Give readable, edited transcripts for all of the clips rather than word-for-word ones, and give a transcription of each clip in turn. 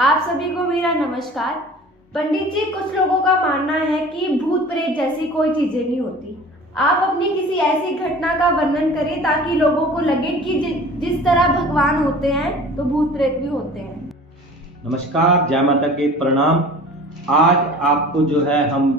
आप सभी को मेरा नमस्कार। पंडित जी, कुछ लोगों का मानना है कि भूत प्रेत जैसी कोई चीजें नहीं होती। आप अपनी किसी ऐसी घटना का वर्णन करें ताकि लोगों को लगे कि जिस तरह भगवान होते हैं तो भूत प्रेत भी होते हैं। नमस्कार, जय माता के प्रणाम। आज आपको जो है हम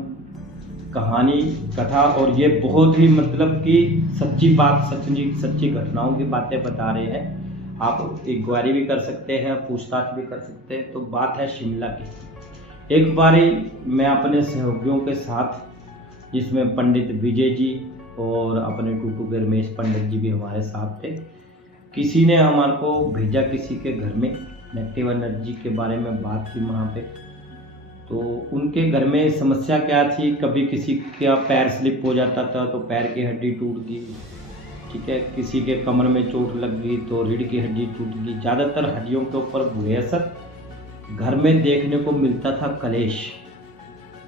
कहानी कथा और ये बहुत ही मतलब कि सच्ची बात सच्ची घटनाओं की बातें बता रहे हैं। आप इंक्वायरी भी कर सकते हैं, पूछताछ भी कर सकते हैं। तो बात है शिमला की। एक बारी मैं अपने सहयोगियों के साथ, जिसमें पंडित विजय जी और अपने टूटू के रमेश पंडित जी भी हमारे साथ थे, किसी ने हमारे को भेजा किसी के घर में नेगेटिव एनर्जी के बारे में बात की वहाँ पे। तो उनके घर में समस्या क्या थी, कभी किसी का पैर स्लिप हो जाता था तो पैर की हड्डी टूट गई, ठीक है, किसी के कमर में चोट लग गई तो रीढ़ की हड्डी टूट गई। ज़्यादातर हड्डियों के ऊपर बुरे असर। घर में देखने को मिलता था कलेश,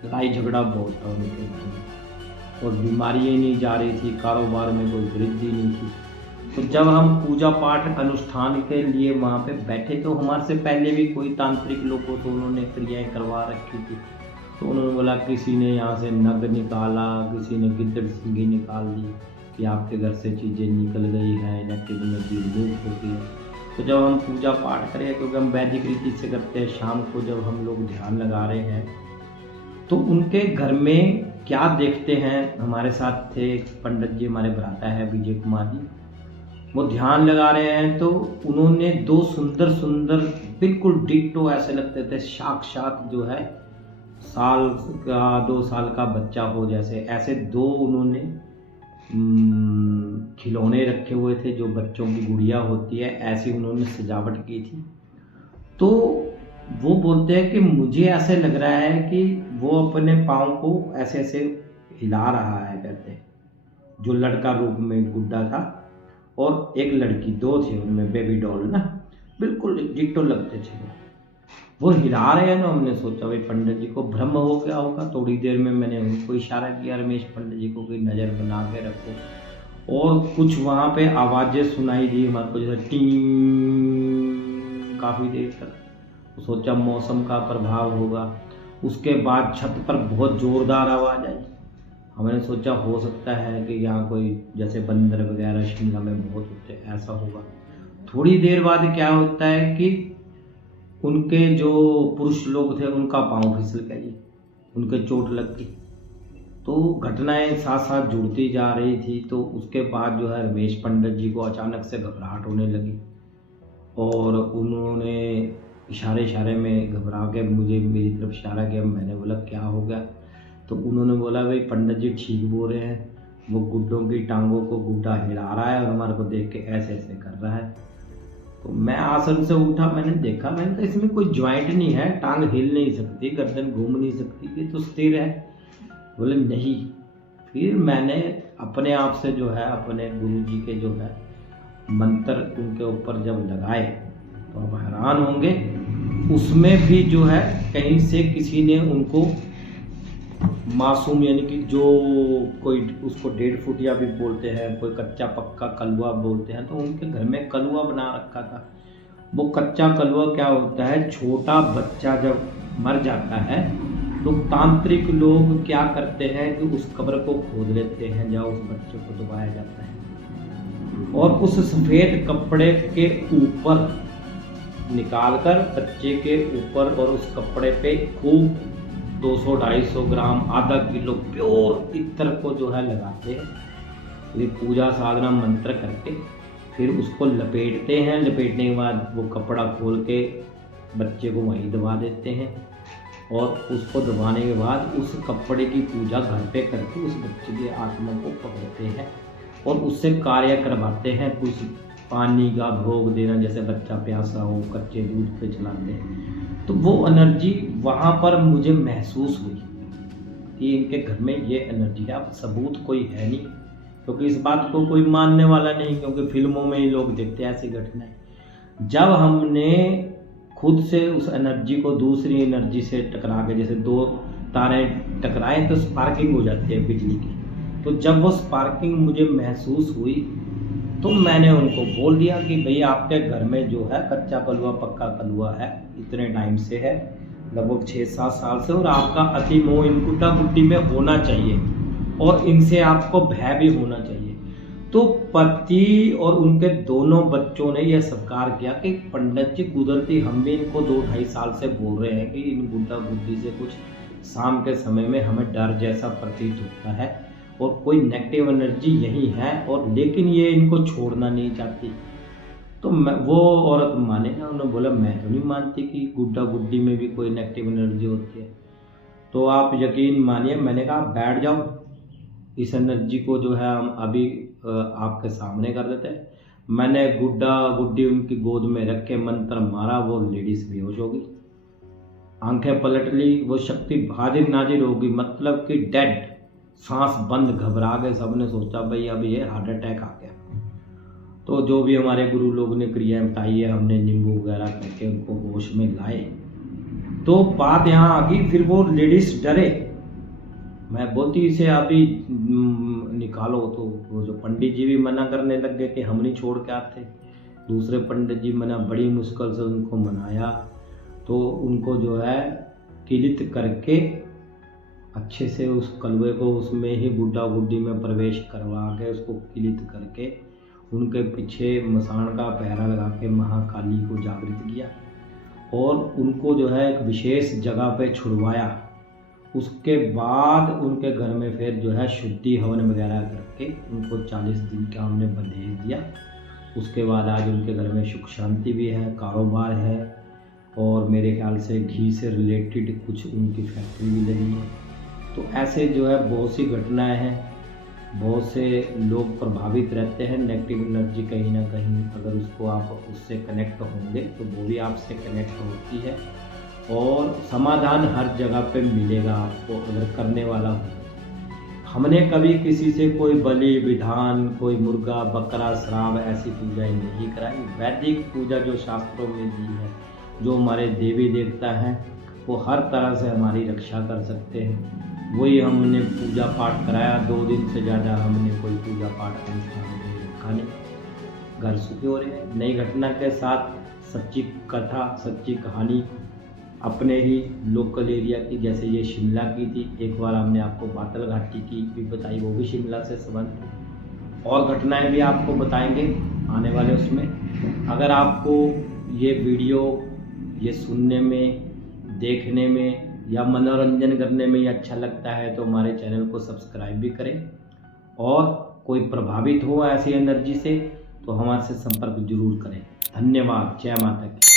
लड़ाई झगड़ा बहुत था उनके घर में, और बीमारियाँ नहीं जा रही थी, कारोबार में कोई वृद्धि नहीं थी। तो जब हम पूजा पाठ अनुष्ठान के लिए वहाँ पे बैठे तो हमारे से पहले भी कोई तांत्रिक लोग को तो उन्होंने क्रियाएं करवा रखी थी। तो उन्होंने बोला किसी ने यहाँ से नग निकाला, किसी ने गिद्दड़ सिंगी निकाल दी कि आपके घर से चीज़ें निकल गई है, नेगेटिव एनर्जी रिमूव हो गई है। तो जब हम पूजा पाठ करें, क्योंकि हम वैदिक रीति से करते हैं, शाम को जब हम लोग ध्यान लगा रहे हैं तो उनके घर में क्या देखते हैं। हमारे साथ थे पंडित जी, हमारे भ्राता है विजय कुमार जी, वो ध्यान लगा रहे हैं। तो उन्होंने दो सुंदर सुंदर बिल्कुल डिट्टो, ऐसे लगते थे साक्षात जो है साल का 2 साल का बच्चा हो जैसे, ऐसे दो उन्होंने खिलौने रखे हुए थे जो बच्चों की गुड़िया होती है, ऐसी उन्होंने सजावट की थी। तो वो बोलते हैं कि मुझे ऐसे लग रहा है कि वो अपने पाँव को ऐसे ऐसे हिला रहा है, कहते हैं। जो लड़का रूप में गुड्डा था और एक लड़की, दो थे उनमें बेबी डॉल ना, बिल्कुल डिट्टो लगते थे वो हिला रहे हैं ना। हमने सोचा भाई पंडित जी को भ्रम हो गया होगा। थोड़ी देर में मैंने उनको इशारा किया, रमेश पंडित जी को, कि नज़र बना के रखो। और कुछ वहाँ पे आवाज़ें सुनाई दी हमारे को, जैसे टीं, काफ़ी देर तक। तो सोचा मौसम का प्रभाव होगा। उसके बाद छत पर बहुत ज़ोरदार आवाज़ आई। हमने सोचा हो सकता है कि यहाँ कोई जैसे बंदर वगैरह शिमला में बहुत होते हैं, ऐसा होगा। थोड़ी देर बाद क्या होता है कि उनके जो पुरुष लोग थे उनका पाँव फिसल गई, उनके चोट लग गई। तो घटनाएं साथ साथ जुड़ती जा रही थी। तो उसके बाद जो है रमेश पंडित जी को अचानक से घबराहट होने लगी और उन्होंने इशारे में घबरा के मुझे मेरी तरफ इशारा किया। मैंने बोला क्या हो गया? तो उन्होंने बोला भाई पंडित जी ठीक बोल रहे हैं, वो गुड्डों की टांगों को गुड्डा हिला रहा है और हमारे को देख के ऐसे ऐसे कर रहा है। तो मैं आसन से उठा, मैंने देखा, मैंने कहा इसमें कोई ज्वाइंट नहीं है, टांग हिल नहीं सकती, गर्दन घूम नहीं सकती, ये तो स्थिर है। बोले नहीं। फिर मैंने अपने आप से जो है अपने गुरु जी के जो है मंत्र उनके ऊपर जब लगाए तो आप हैरान होंगे, उसमें भी जो है कहीं से किसी ने उनको मासूम, यानी कि जो कोई उसको 1.5 फुटिया भी बोलते हैं, कोई कच्चा पक्का कलवा बोलते हैं, तो उनके घर में कलवा बना रखा था। वो कच्चा कलवा क्या होता है, छोटा बच्चा जब मर जाता है तो तांत्रिक लोग क्या करते हैं कि उस कब्र को खोद लेते हैं जहाँ उस बच्चे को दबाया जाता है, और उस सफ़ेद कपड़े के ऊपर निकालकर बच्चे के ऊपर और उस कपड़े पे खूब 200-250 ग्राम, आधा किलो प्योर इत्र को जो है लगाते हैं। ये पूजा साधना मंत्र करके फिर उसको लपेटते हैं। लपेटने के बाद वो कपड़ा खोल के बच्चे को वहीं दबा देते हैं, और उसको दबाने के बाद उस कपड़े की पूजा घर पे करके उस बच्चे की आत्मा को पकड़ते हैं और उससे कार्य करवाते हैं। कुछ पानी का भोग देना, जैसे बच्चा प्यासा हो, कच्चे दूध पे चलाते हैं। तो वो एनर्जी वहाँ पर मुझे महसूस हुई कि इनके घर में ये एनर्जी है। अब सबूत कोई है नहीं, क्योंकि इस बात को कोई मानने वाला नहीं, क्योंकि फिल्मों में ही लोग देखते हैं ऐसी घटनाएं। जब हमने खुद से उस एनर्जी को दूसरी एनर्जी से टकरा के, जैसे 2 तारें टकराएं तो स्पार्किंग हो जाती है बिजली की, तो जब वो स्पार्किंग मुझे महसूस हुई तो मैंने उनको बोल दिया कि भाई आपके घर में जो है कच्चा कलुआ पक्का कलुआ है, इतने टाइम से है, लगभग 6-7 साल से, और आपका अति मोह इन गुड्डा गुड्डी में होना चाहिए और इनसे आपको भय भी होना चाहिए। तो पति और उनके दोनों बच्चों ने यह स्वीकार किया कि पंडित जी कुदरती हम भी इनको 2-2.5 साल से बोल रहे हैं कि इन गुड्डा गुड्डी से कुछ शाम के समय में हमें डर जैसा प्रतीत होता है और कोई नेगेटिव एनर्जी यही है, और लेकिन ये इनको छोड़ना नहीं चाहती। तो वो औरत माने ना, उन्होंने बोला मैं तो नहीं मानती कि गुड्डा गुड्डी में भी कोई नेगेटिव एनर्जी होती है। तो आप यकीन मानिए, मैंने कहा बैठ जाओ, इस एनर्जी को जो है हम अभी आपके सामने कर देते हैं। मैंने गुड्डा गुड्डी उनकी गोद में रख के मंत्र मारा, वो लेडीज बेहोश होगी, आंखें पलट ली, वो शक्ति हाजिर नाजिर होगी, मतलब कि डेड, सांस बंद, घबरा गए। सबने सोचा भाई अब ये हार्ट अटैक आ गया। तो जो भी हमारे गुरु लोग ने क्रियाएं बताई है, हमने नींबू वगैरह करके उनको होश में लाए। तो बात यहाँ आ गई, फिर वो लेडीज डरे। मैं बोलती इसे अभी निकालो, तो वो जो पंडित जी भी मना करने लग गए कि हम नहीं छोड़ के आते। दूसरे पंडित जी मना, बड़ी मुश्किल से उनको मनाया, तो उनको जो है किलित करके अच्छे से उस कलवे को उसमें ही गुड्डा गुड्डी में प्रवेश करवा के उसको किलित करके उनके पीछे मसान का पहरा लगा के महाकाली को जागृत किया और उनको जो है एक विशेष जगह पे छुड़वाया। उसके बाद उनके घर में फिर जो है शुद्धि हवन वगैरह करके उनको 40 दिन का हमने बंधेज दिया। उसके बाद आज उनके घर में सुख शांति भी है, कारोबार है, और मेरे ख्याल से घी से रिलेटेड कुछ उनकी फैक्ट्री भी लगी है। तो ऐसे जो है बहुत सी घटनाएं हैं, बहुत से लोग प्रभावित रहते हैं। नेगेटिव एनर्जी कहीं ना कहीं अगर उसको आप उससे कनेक्ट होंगे तो वो भी आपसे कनेक्ट होती है, और समाधान हर जगह पे मिलेगा आपको अगर करने वाला हो। हमने कभी किसी से कोई बलि विधान, कोई मुर्गा बकरा श्राप ऐसी पूजा नहीं कराई। वैदिक पूजा जो शास्त्रों में दी है, जो हमारे देवी देवता हैं वो हर तरह से हमारी रक्षा कर सकते हैं, वही हमने पूजा पाठ कराया। 2 दिन से ज़्यादा हमने कोई पूजा पाठ अनुष्ठान नहीं रखा नहीं। घर सुखी हो रहे हैं। नई घटना के साथ सच्ची कथा, सच्ची कहानी अपने ही लोकल एरिया की, जैसे ये शिमला की थी। एक बार हमने आपको बातल घाटी की भी बताई, वो भी शिमला से संबंध, और घटनाएं भी आपको बताएंगे आने वाले उसमें। अगर आपको ये वीडियो ये सुनने में, देखने में या मनोरंजन करने में ये अच्छा लगता है तो हमारे चैनल को सब्सक्राइब भी करें, और कोई प्रभावित हो ऐसी एनर्जी से तो हमारे से संपर्क जरूर करें। धन्यवाद। जय माता की।